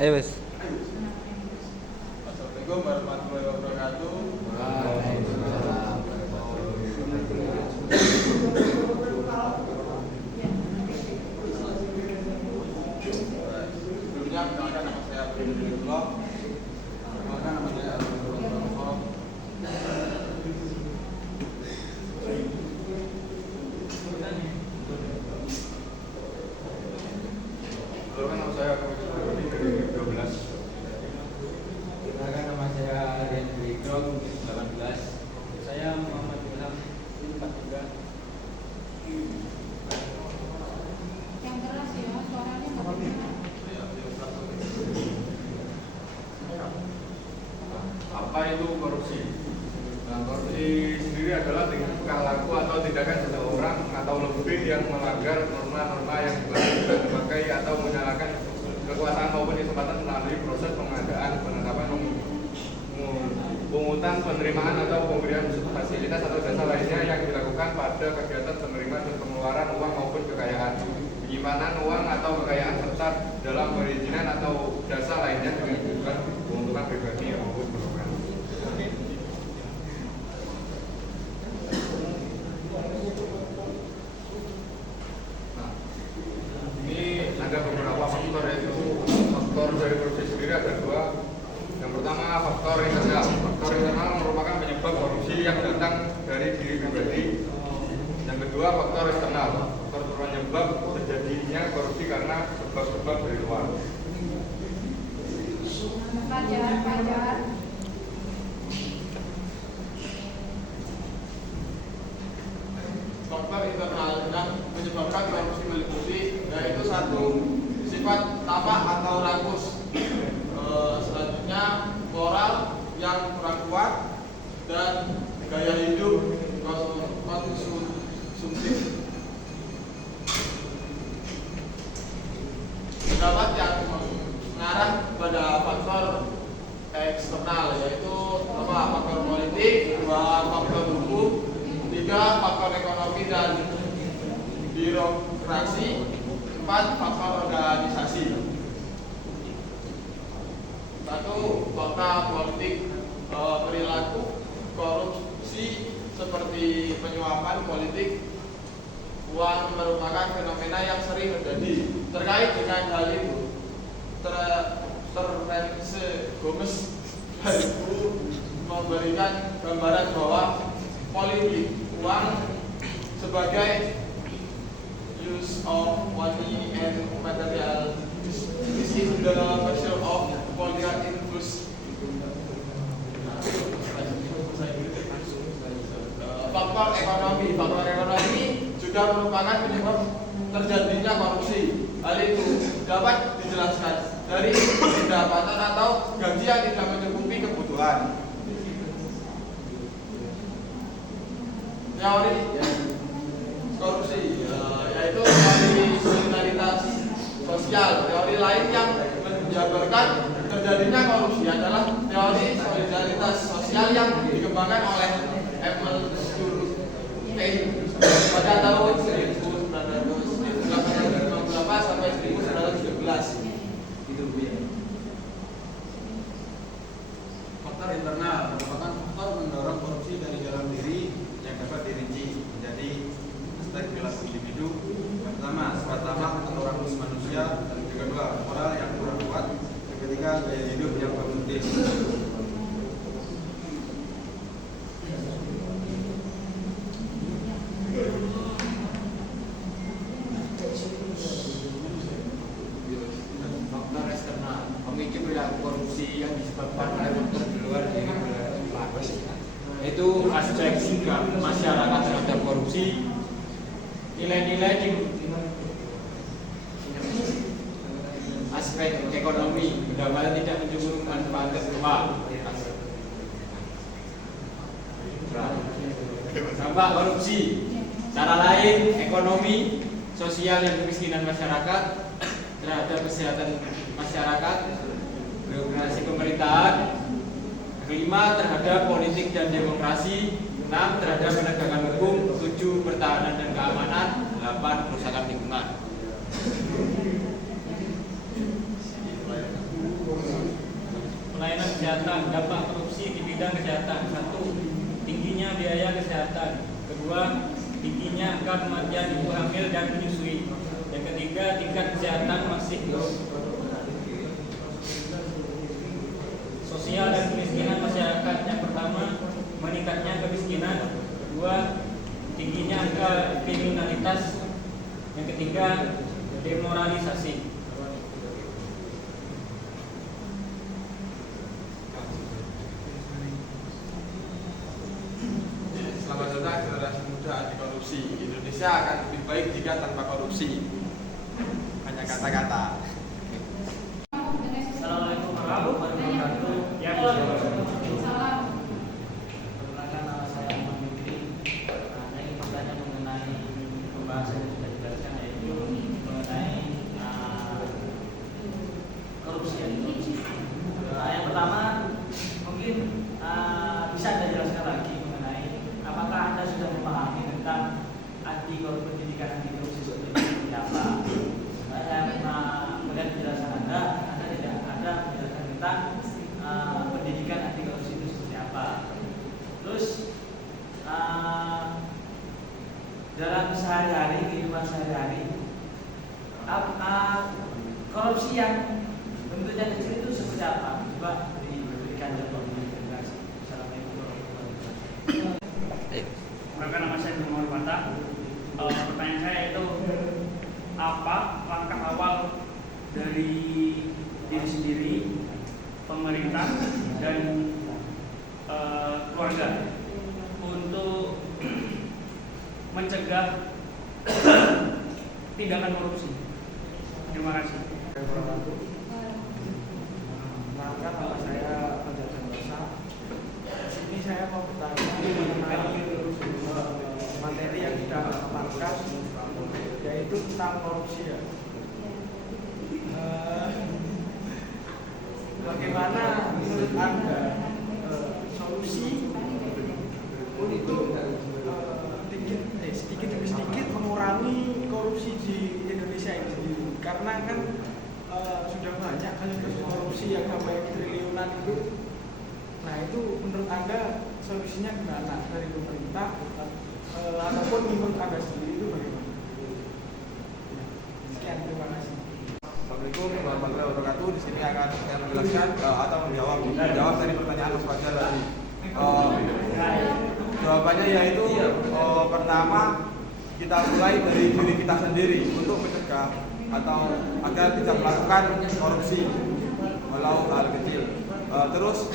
Ayo wes. Assalamualaikum warahmatullahi wabarakatuh. Waalaikumsalam. Sebelumnya perkenalkan nama saya Abdullah. Perkenalkan nama saya Abdullah. Perkenalkan nama saya dari 12. Perkenalkan nama saya Aryan Wikrong 18. Saya Muhammad Ilham 43. Yang keras ya, suaranya nggak kedengeran. Apa itu korupsi? Nah, korupsi sendiri adalah tingkah laku atau tindakan seseorang atau lebih yang melanggar norma-norma yang dipakai atau menyalahkan kekuasaan maupun kesempatan melalui proses pengadaan, penetapan, pungutan, penerimaan atau pemberian fasilitas atau jasa lainnya yang dilakukan pada kegiatan penerima dan pengeluaran uang maupun kekayaan, penyimpanan uang atau kekayaan serta dalam perizinan atau jasa lainnya dengan tujuan keuntungan pribadi maupun golongan. Nah, ini ada beberapa faktor, yaitu faktor dari korupsi sendiri ada dua. Yang pertama, faktor internal. Faktor internal merupakan penyebab korupsi yang datang dari diri pribadi. Yang kedua, faktor eksternal. Faktor penyebab terjadinya korupsi karena sebab-sebab dari luar. Pelajar. Faktor internal yang menyebabkan korupsi meliputi yaitu satu, sifat tamak atau rakus. Selanjutnya, moral yang kurang kuat dan gaya hidup konsumtif. Terdapat yang mengarah pada faktor eksternal, yaitu faktor politik, faktor hukum, 3 faktor ekonomi dan birokrasi, 4 faktor organisasi. 1. Fakta politik, perilaku korupsi seperti penyuapan politik uang merupakan fenomena yang sering terjadi. Terkait dengan hal itu, Terence Gomez memberikan gambaran bahwa politik uang sebagai use of money and material this is the measure of political influence. Faktor ekonomi juga merupakan penyebab terjadinya korupsi. Hal itu dapat dijelaskan dari pendapatan atau gaji yang tidak mencukupi kebutuhan. Teori korupsi yaitu teori solidaritas sosial. Teori lain yang menjabarkan terjadinya korupsi adalah teori solidaritas sosial yang dikembangkan oleh Emil Durkheim pada tahun 1858 sampai 1913. Faktor internal merupakan faktor mendorong korupsi dari dalam diri yang dapat dirinci menjadi aspek perilaku individu. Yang pertama, sifat tamak atau rakus manusia. Yang kedua, moral yang kurang kuat. Yang ketiga, gaya hidup yang konsumtif. Faktor eksternal memicu perilaku korupsi yang disebabkan oleh faktor di luar diri itu aspek sikap masyarakat terhadap korupsi, nilai-nilai di aspek ekonomi dapat tidak mencukupi manfaat kedua. Dampak korupsi cara lain ekonomi, sosial dan kemiskinan masyarakat terhadap kesehatan masyarakat, birokrasi pemerintahan. Kelima, terhadap politik dan demokrasi. 6. Terhadap penegakan hukum. 7. Pertahanan dan keamanan. 8. Kerusakan lingkungan. bidang kesehatan. Satu, tingginya biaya kesehatan. Kedua, tingginya angka kematian ibu hamil dan menyusui. Yang ketiga, tingkat kesehatan masih buruk. Sosial dan kemiskinan masyarakat. Yang pertama, meningkatnya kemiskinan. Kedua, tingginya angka kriminalitas. Yang ketiga, demoralisasi. Selamat datang generasi muda anti korupsi. Indonesia akan lebih baik jika tanpa korupsi. Hanya kata-kata. Assalamualaikum warahmatullahi wabarakatuh. Ya, Salam. perkenalkan nama saya Muhammad Fikri. Nah, ini bertanya mengenai pembahasan yang sudah dijelaskan, yaitu mengenai korupsi. Yang pertama, mungkin bisa Anda jelaskan lagi mengenai apakah Anda sudah memahami tentang pendidikan anti korupsi seperti apa? Saya melihat penjelasan Anda tidak ada penjelasan tentang pendidikan anti korupsi itu seperti apa. Terus dalam sehari-hari, kehidupan sehari-hari, korupsi yang bentuknya kecil itu seperti apa? Coba diberikan contoh. Assalamualaikum warahmatullahi wabarakatuh. Perkenalkan, nama saya Muhammad Fatah. Pertanyaan saya itu, apa langkah awal dari diri sendiri, pemerintah, dan keluarga untuk mencegah tindakan korupsi? Terima kasih. Perkenalkan, nama saya Fajar Santosa. Di sini saya mau bertanya mengenai materi yang tidak paparkan, yaitu tentang korupsi ya. Bagaimana menurut Anda solusi untuk sedikit demi sedikit mengurangi korupsi di Indonesia ini sendiri? Karena kan sudah banyak kasus korupsi yang sampai triliunan itu. Nah, itu menurut Anda solusinya gimana dari pemerintah ataupun menurut Anda sendiri itu bagaimana? Sekian, terima kasih. Assalamualaikum warahmatullahi wabarakatuh. Di sini akan saya menjelaskan atau menjawab dari pertanyaan Mas Fajar tadi. Jawabannya yaitu pertama, kita mulai dari diri kita sendiri untuk mencegah atau agar tidak melakukan korupsi walau hal kecil. Terus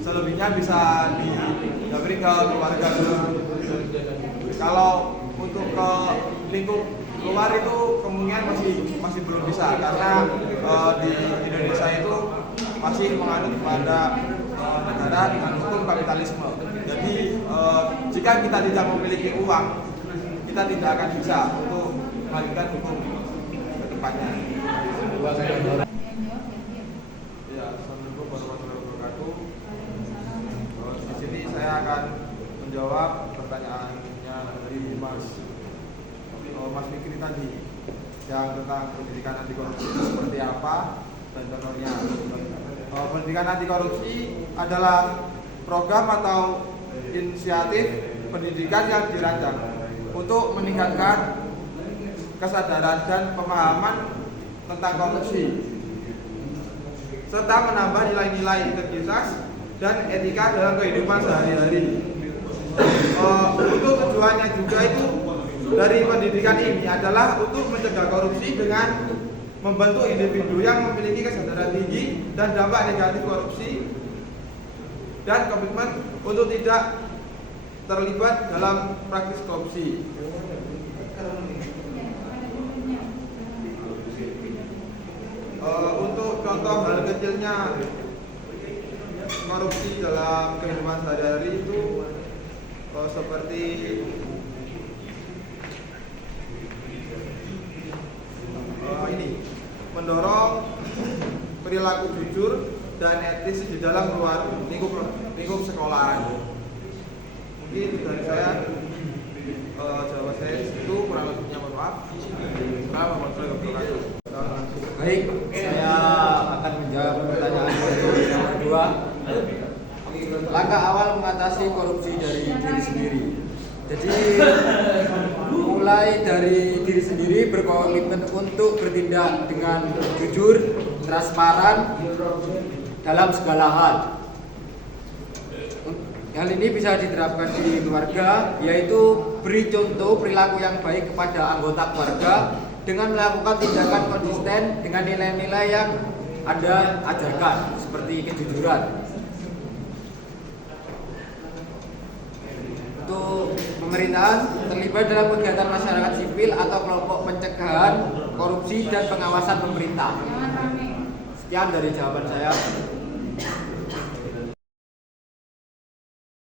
selebihnya bisa diberi ke keluarga dulu. Kalau untuk ke lingkup luar itu kemungkinan masih belum bisa, karena di Indonesia itu masih menganut pada negara dengan hukum kapitalisme. Jadi jika kita tidak memiliki uang, kita tidak akan bisa untuk melanjutkan hukum ke depannya. Ya, assalamualaikum warahmatullahi wabarakatuh. Di sini saya akan menjawab pertanyaannya dari Mas Fikri tadi yang tentang pendidikan anti korupsi itu seperti apa dan contohnya. Pendidikan anti korupsi adalah program atau inisiatif pendidikan yang dirancang untuk meningkatkan kesadaran dan pemahaman tentang korupsi serta menambah nilai-nilai integritas dan etika dalam kehidupan sehari-hari. Untuk tujuannya juga itu dari pendidikan ini adalah untuk mencegah korupsi dengan membentuk individu yang memiliki kesadaran tinggi dan dampak negatif korupsi dan komitmen untuk tidak terlibat dalam praktis korupsi. Untuk contoh hal kecilnya korupsi dalam kehidupan sehari-hari itu seperti ini, mendorong perilaku jujur dan etis di dalam luar lingkup sekolah. Mungkin dari saya jawaban saya itu kurang lebihnya, mohon maaf. Baik, saya akan menjawab pertanyaan yang kedua. mengatasi korupsi dari diri sendiri. Jadi mulai dari diri sendiri berkomitmen untuk bertindak dengan jujur, transparan dalam segala hal. Hal ini bisa diterapkan di keluarga, yaitu beri contoh perilaku yang baik kepada anggota keluarga dengan melakukan tindakan konsisten dengan nilai-nilai yang Anda ajarkan, seperti kejujuran. Untuk pemerintahan terlibat dalam kegiatan masyarakat sipil atau kelompok pencegahan korupsi dan pengawasan pemerintah. Jangan rame. Sekian dari jawaban saya.